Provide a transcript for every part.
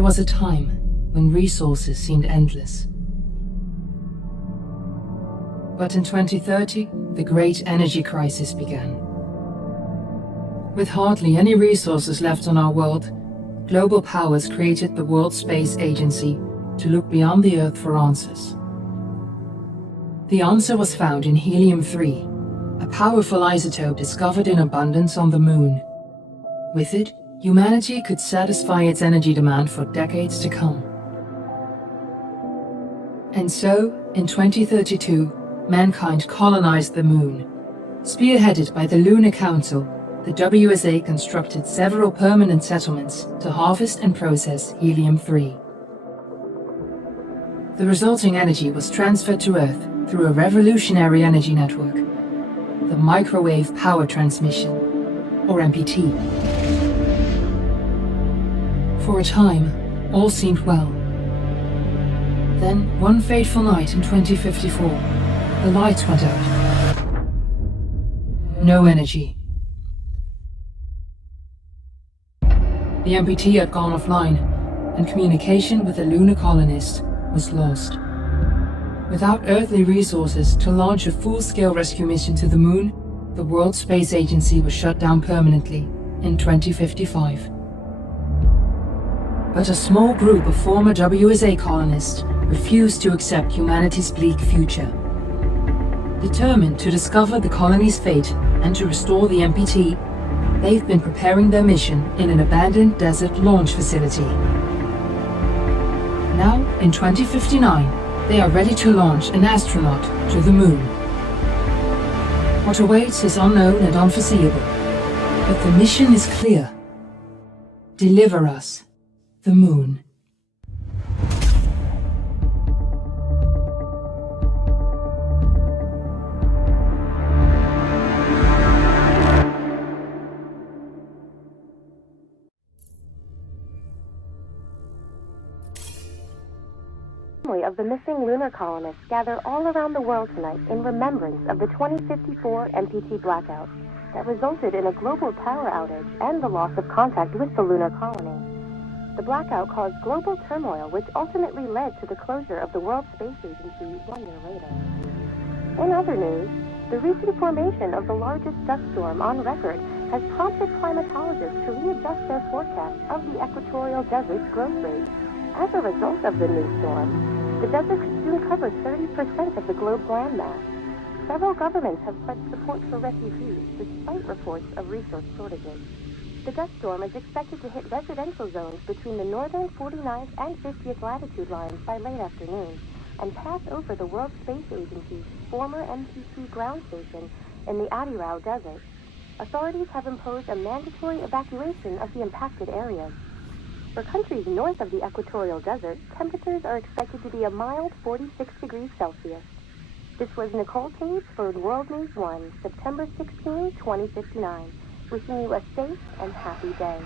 There was a time when resources seemed endless. But in 2030, the great energy crisis began. With hardly any resources left on our world, global powers created the World Space Agency to look beyond the Earth for answers. The answer was found in helium-3, a powerful isotope discovered in abundance on the Moon. With it, humanity could satisfy its energy demand for decades to come. And so, in 2032, mankind colonized the Moon. Spearheaded by the Lunar Council, the WSA constructed several permanent settlements to harvest and process helium-3. The resulting energy was transferred to Earth through a revolutionary energy network, the Microwave Power Transmission, or MPT. For a time, all seemed well. Then, one fateful night in 2054, the lights went out. No energy. The MPT had gone offline, and communication with the lunar colonist was lost. Without earthly resources to launch a full-scale rescue mission to the Moon, the World Space Agency was shut down permanently in 2055. But a small group of former WSA colonists refused to accept humanity's bleak future. Determined to discover the colony's fate and to restore the MPT, they've been preparing their mission in an abandoned desert launch facility. Now, in 2059, they are ready to launch an astronaut to the Moon. What awaits is unknown and unforeseeable, but the mission is clear. Deliver us the Moon. Of the missing lunar colonists gather all around the world tonight in remembrance of the 2054 MPT blackout that resulted in a global power outage and the loss of contact with the lunar colony. The blackout caused global turmoil, which ultimately led to the closure of the World Space Agency 1 year later. In other news, the recent formation of the largest dust storm on record has prompted climatologists to readjust their forecast of the equatorial desert's growth rate. As a result of the new storm, the desert could soon cover 30% of the globe's landmass. Several governments have pledged support for refugees, despite reports of resource shortages. The dust storm is expected to hit residential zones between the northern 49th and 50th latitude lines by late afternoon, and pass over the World Space Agency's former MPT ground station in the Adirau Desert. Authorities have imposed a mandatory evacuation of the impacted areas. For countries north of the equatorial desert, temperatures are expected to be a mild 46 degrees Celsius. This was Nicole Page for World News 1, September 16, 2059. Wishing you a safe and happy day.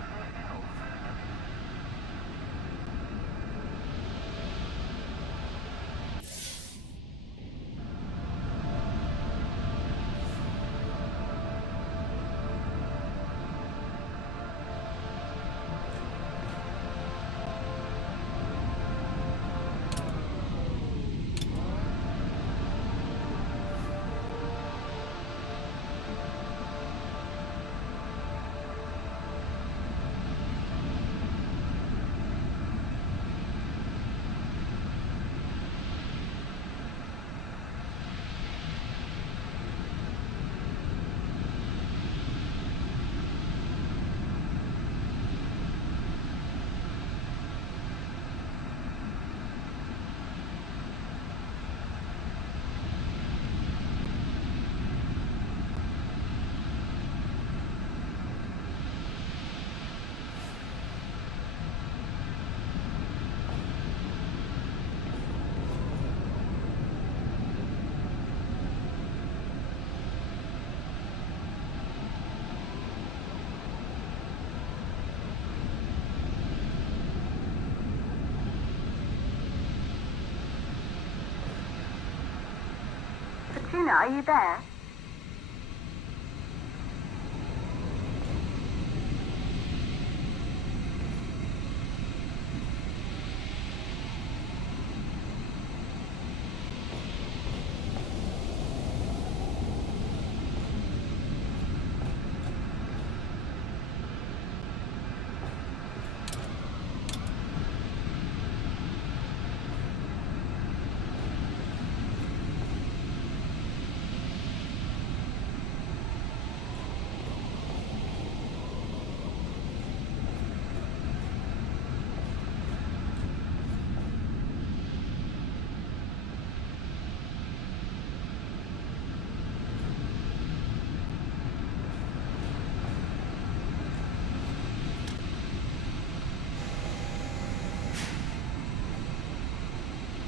Tina, are you there?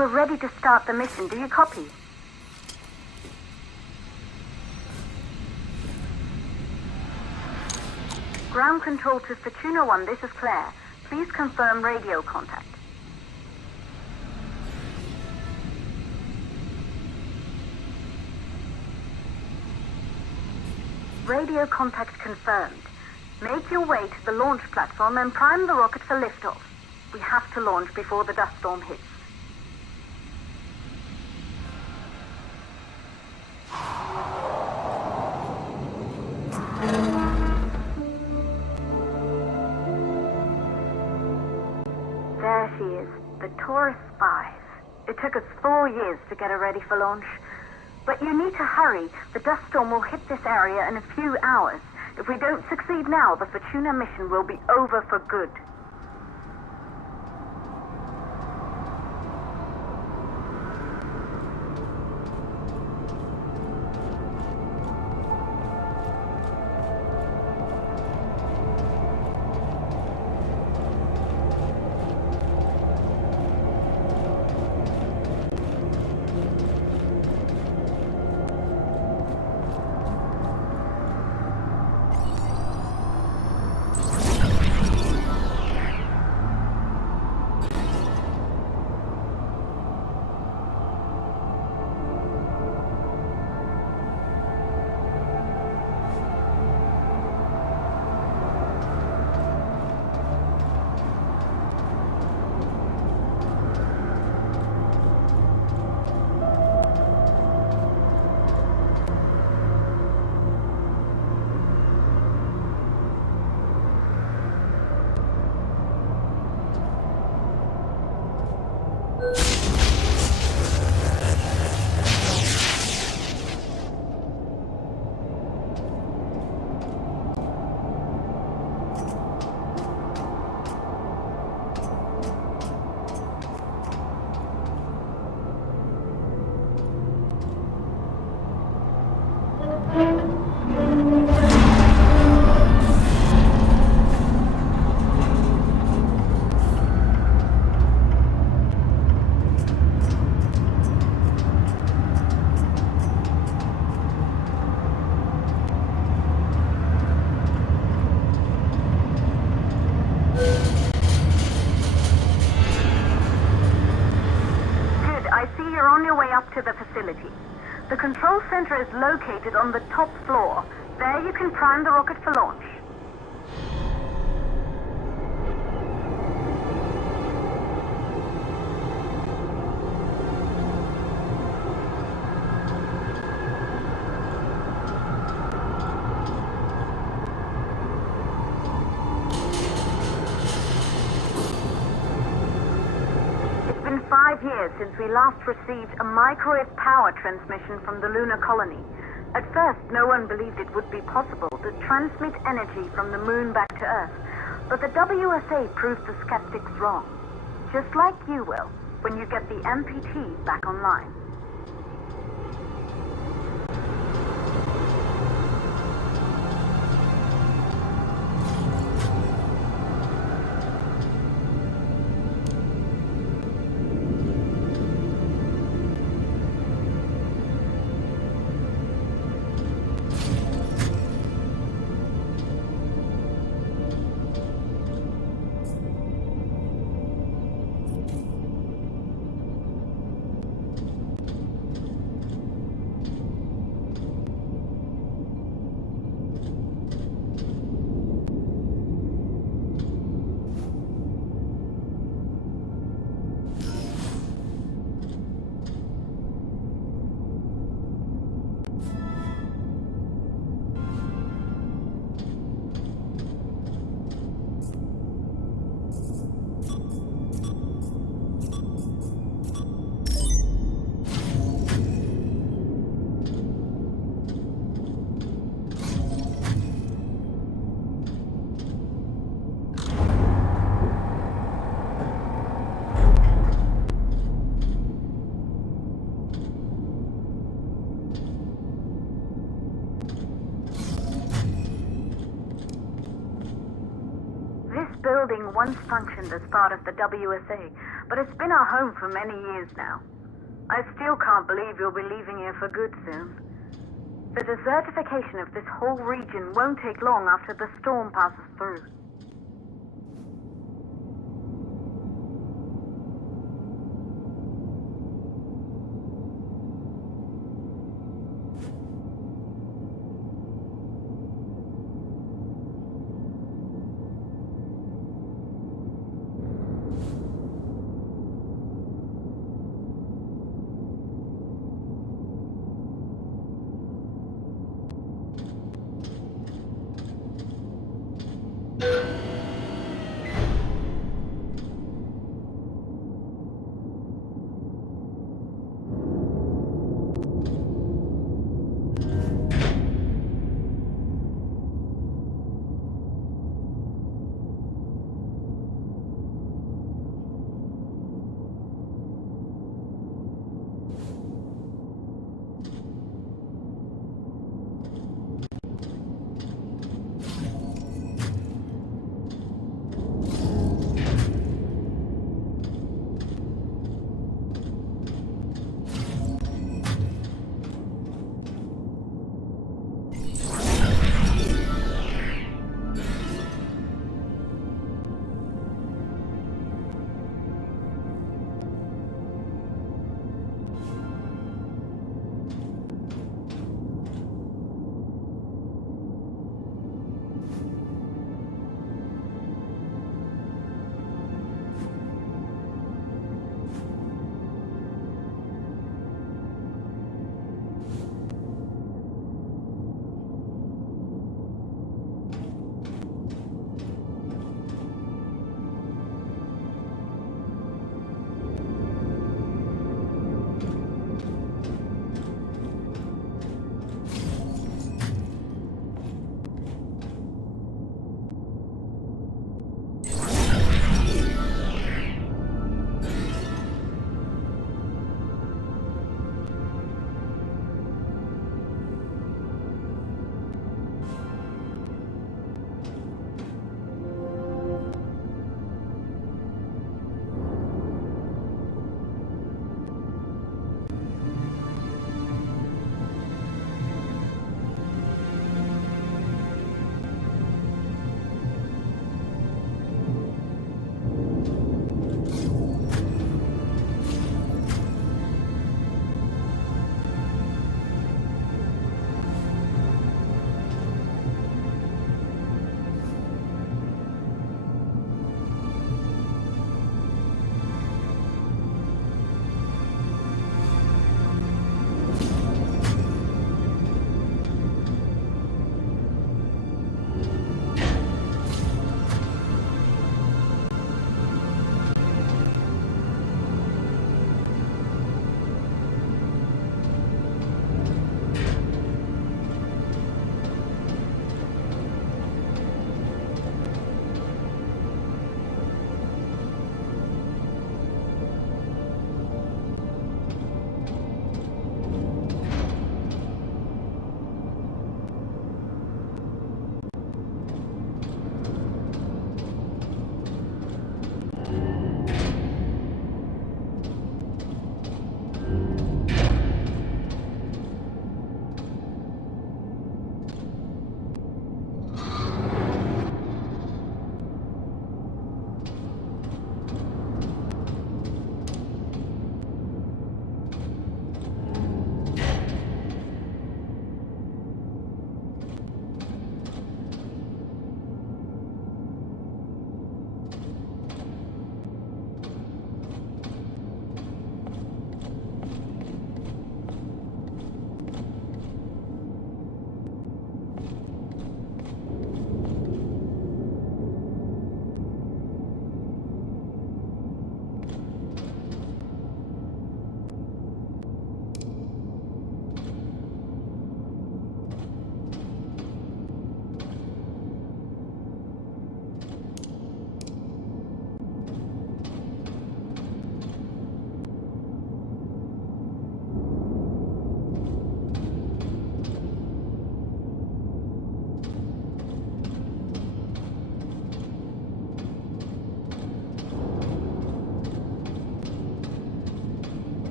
We're ready to start the mission. Do you copy? Ground control to Fortuna 1, this is Claire. Please confirm radio contact. Radio contact confirmed. Make your way to the launch platform and prime the rocket for liftoff. We have to launch before the dust storm hits. There she is, the Taurus 5. It took us 4 years to get her ready for launch. But you need to hurry. The dust storm will hit this area in a few hours. If we don't succeed now, the Fortuna mission will be over for good. To the facility. The control center is located on the top floor. There you can prime the rocket for launch. It's been 5 years since we last received a microwave power transmission from the lunar colony. At first, no one believed it would be possible to transmit energy from the moon back to Earth. But the WSA proved the skeptics wrong. Just like you will, when you get the MPT back online. Building once functioned as part of the WSA, but it's been our home for many years now. I still can't believe you'll be leaving here for good soon. The desertification of this whole region won't take long after the storm passes through.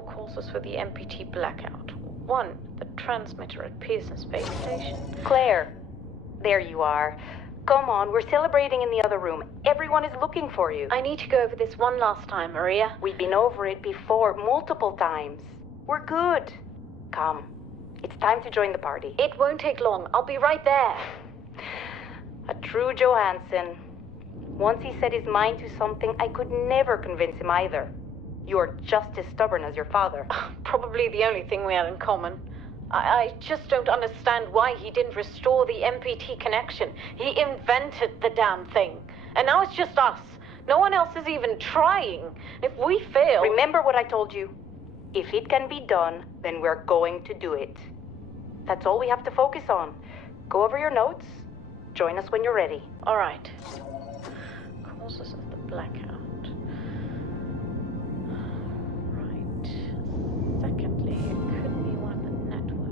possible causes for the MPT blackout. 1, the transmitter at Pearson Space Station. Claire, there you are. Come on, we're celebrating in the other room. Everyone is looking for you. I need to go over this one last time, Maria. We've been over it before, multiple times. We're good. Come. It's time to join the party. It won't take long. I'll be right there. A true Johansson. Once he set his mind to something, I could never convince him either. You're just as stubborn as your father. Probably the only thing we had in common. I just don't understand why he didn't restore the MPT connection. He invented the damn thing. And now it's just us. No one else is even trying. If we fail... Remember what I told you. If it can be done, then we're going to do it. That's all we have to focus on. Go over your notes. Join us when you're ready. All right. Causes of the blackout. Right. Secondly, it could be one of the network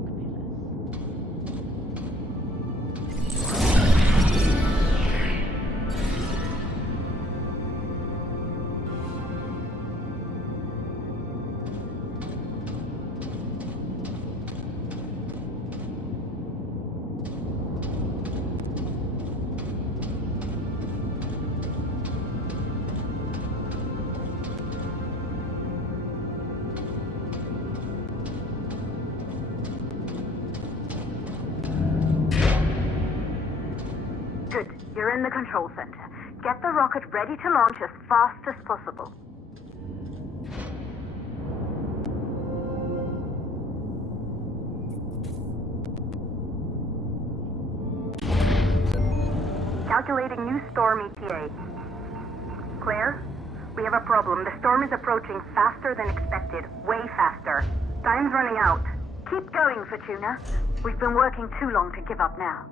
Good. You're in the control center. Get the rocket ready to launch as fast as possible. Calculating new storm ETA. Claire, we have a problem. The storm is approaching faster than expected. Way faster. Time's running out. Keep going, Fortuna. We've been working too long to give up now.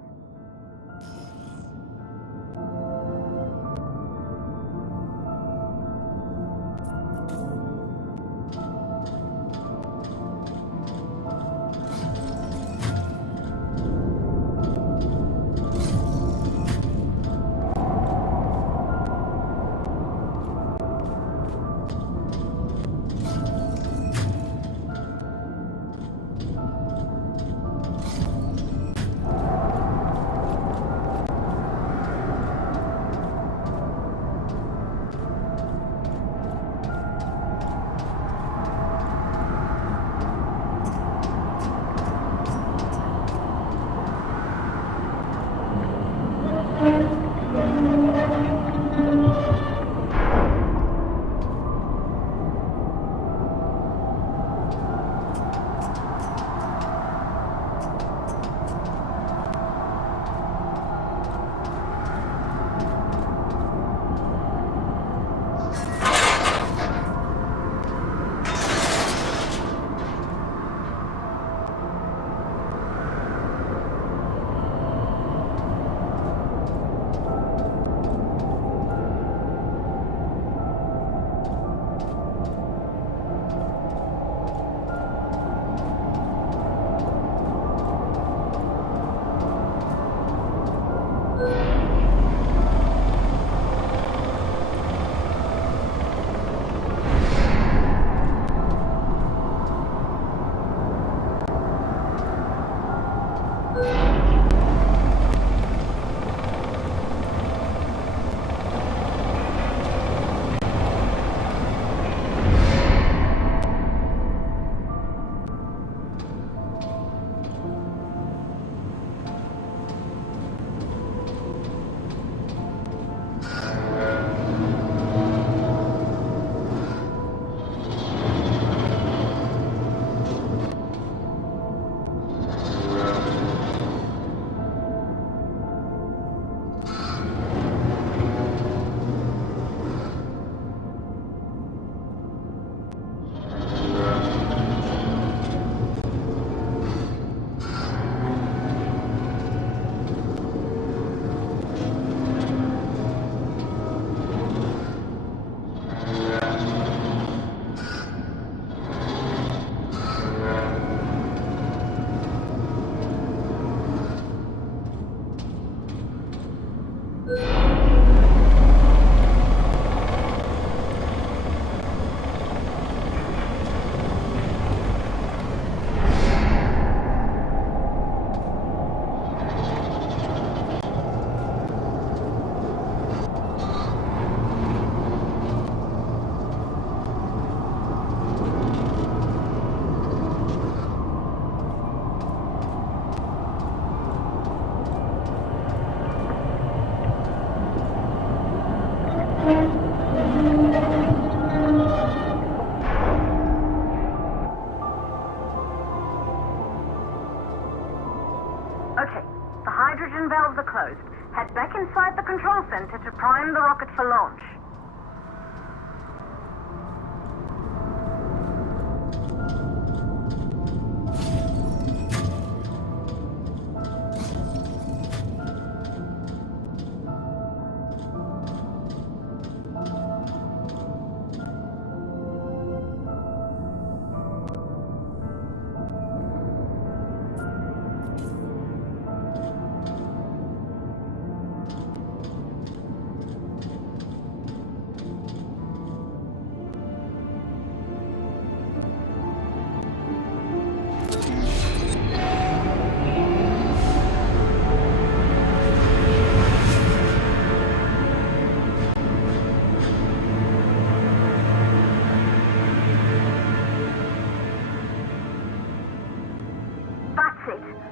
Prime the rocket for launch.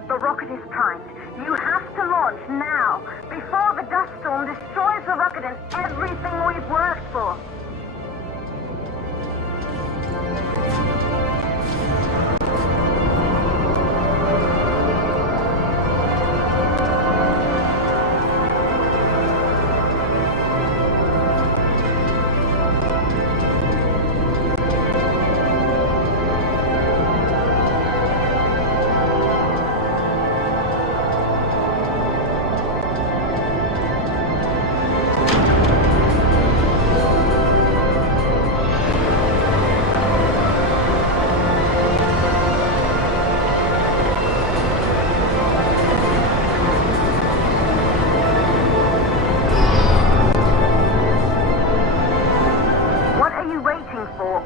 The rocket is primed. You have to launch now, before the dust storm destroys the rocket and everything we've worked for.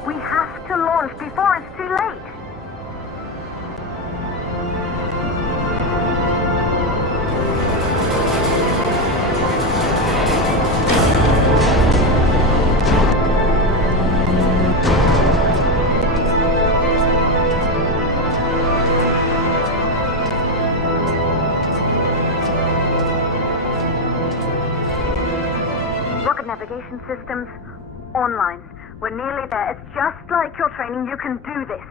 We have to launch before it's too late. Rocket navigation systems online. We're nearly there. It's just like your training. You can do this.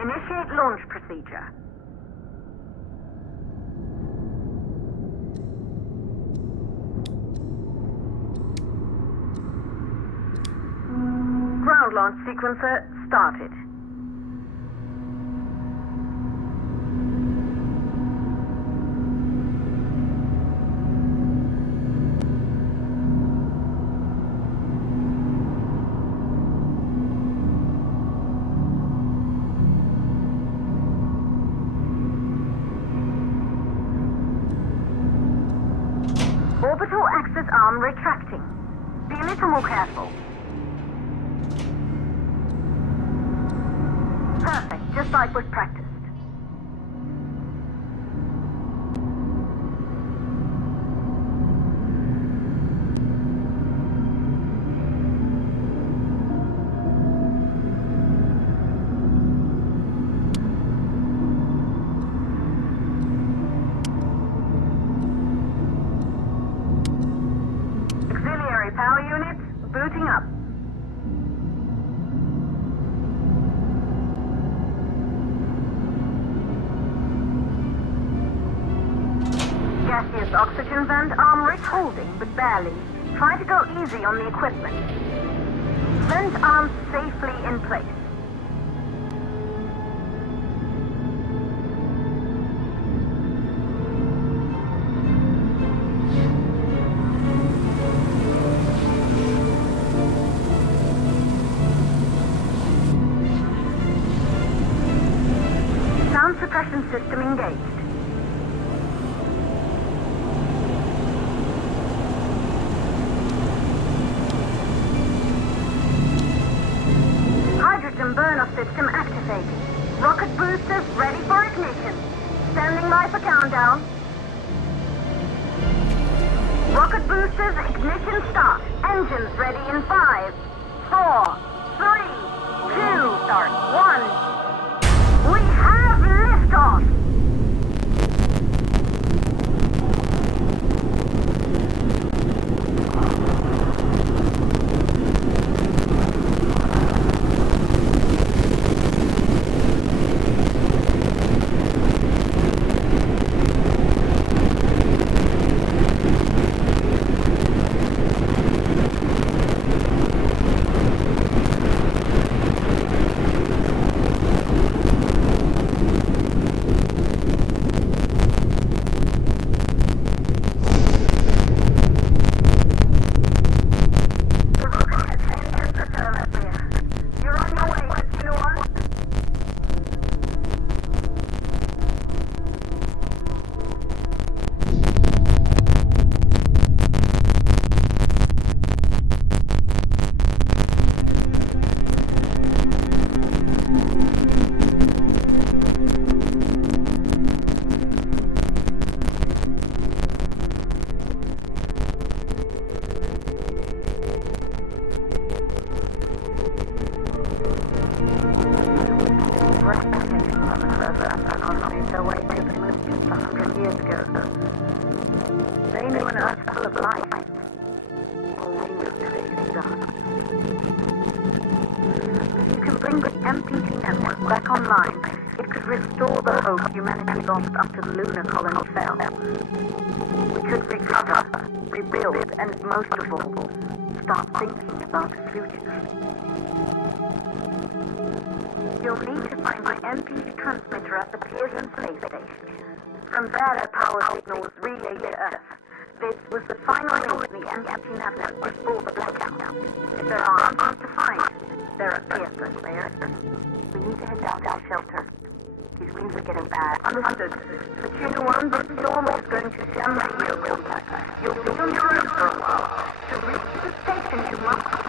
Initiate launch procedure. Ground launch sequencer started. Orbital access arm retracting. Be a little more careful. Perfect, just like we've practiced. Power units booting up. Gaseous oxygen vent arm holding, but barely. Try to go easy on the equipment. Vent arms safely in place. Sound suppression system engaged. Hydrogen burn-off system activated. Rocket boosters ready for ignition. Standing by for countdown. Rocket boosters ignition start. Engines ready in 5, 4, 3, 2, start, 1. We have liftoff! made their way to the moon just 100 years ago. They knew an Earth full of life. All we know today is dark. If you can bring the MPT network back online, it could restore the hope humanity lost after the lunar colony fell. We could recover, rebuild, and most of all, start thinking about the future. You'll need to find the MPT transmitter at the Pearson space station. From there, the power signals relay to Earth. This was the final link in the MPT network before the blackout. If there are answers to find, they're at Pearson, Claire. We need to head down to our shelter. These winds are getting bad. Understood. But you know one, this storm is going to send radio contact. You'll be on your own for a while. To reach the station, you must...